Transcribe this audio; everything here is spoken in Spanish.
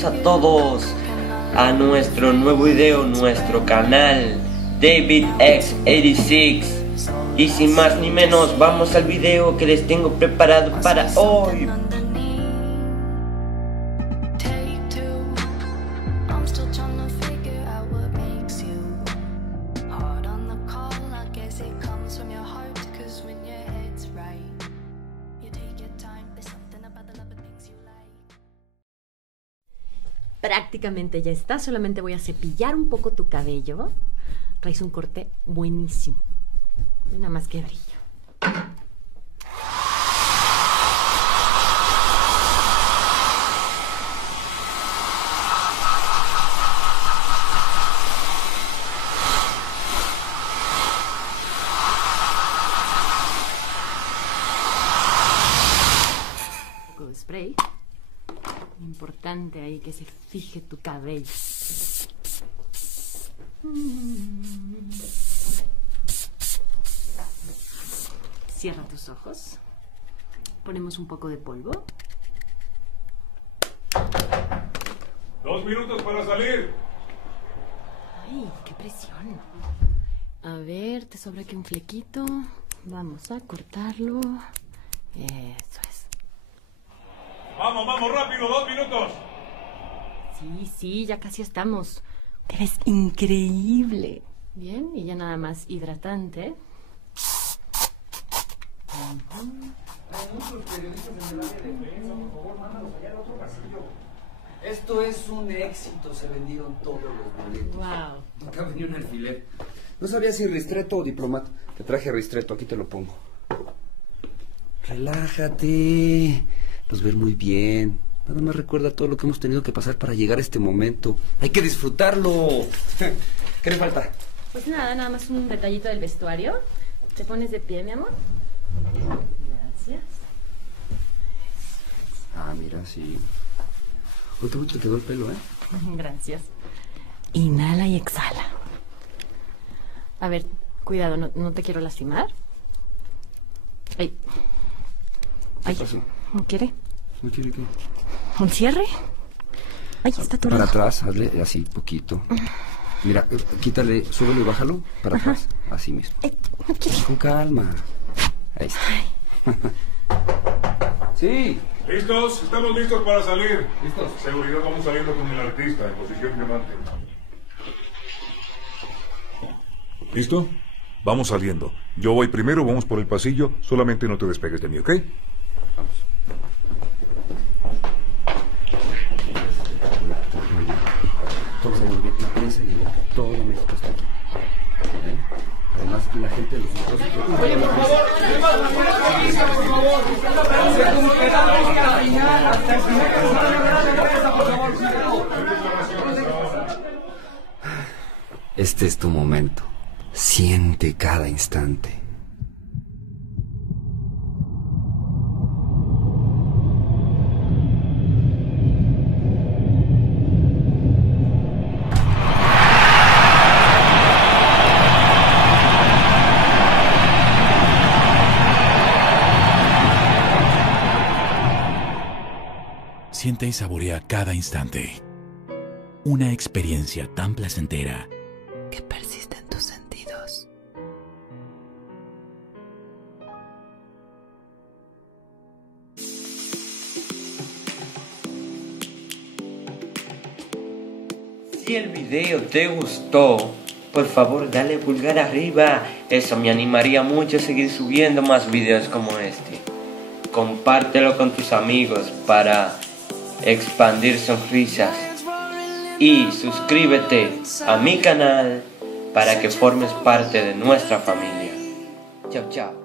bienvenidos a todos a nuestro nuevo video, nuestro canal DavidX86. Y sin más ni menos, vamos al video que les tengo preparado para hoy. Prácticamente ya está, solamente voy a cepillar un poco tu cabello. Traes un corte buenísimo. Nada más que brillo. Un poco de spray. Importante ahí que se fije tu cabello. Cierra tus ojos. Ponemos un poco de polvo. 2 minutos para salir. Ay, qué presión. A ver, te sobra aquí un flequito. Vamos a cortarlo. Eso es. Vamos, vamos, rápido, 2 minutos. Sí, ya casi estamos. Te ves increíble. Bien, y ya nada más hidratante. Hay muchos periodistas en el área de prensa, por favor, mándalos allá al otro pasillo. Esto es un éxito, se vendieron todos los boletos. Wow. Nunca venía un alfiler. No sabía si Ristretto o Diplomat. Te traje Ristretto, aquí te lo pongo. Relájate. Los ver muy bien. Nada más recuerda todo lo que hemos tenido que pasar para llegar a este momento. Hay que disfrutarlo. ¿Qué le falta? Pues nada más un detallito del vestuario. ¿Te pones de pie, mi amor? Gracias. Ah, mira, sí. Hoy te quedó el pelo, ¿eh? Gracias. Inhala y exhala. A ver, cuidado, no te quiero lastimar. Ay. ¿Qué pasó? ¿No quiere? ¿No quiere qué? ¿Un cierre? Ay, está todo. Para atrás, hazle así, poquito. Mira, quítale, súbelo y bájalo. Para atrás, así mismo. No quiere. Con calma. Ahí está. Sí. ¿Listos? Estamos listos para salir. ¿Listos? Seguridad, vamos saliendo con el artista en posición diamante. ¿Listo? Vamos saliendo. Yo voy primero, vamos por el pasillo. Solamente no te despegues de mí, ¿ok? Vamos. Todo muy bien. La prensa y todo México está aquí. ¿Eh? Además, la gente de los otros... Oye, por favor, este es tu momento. Siente cada instante. Siente y saborea cada instante. Una experiencia tan placentera que persiste en tus sentidos. Si el video te gustó, por favor dale pulgar arriba. Eso me animaría mucho a seguir subiendo más videos como este. Compártelo con tus amigos para expandir sonrisas. Y suscríbete a mi canal para que formes parte de nuestra familia. Chao, chao.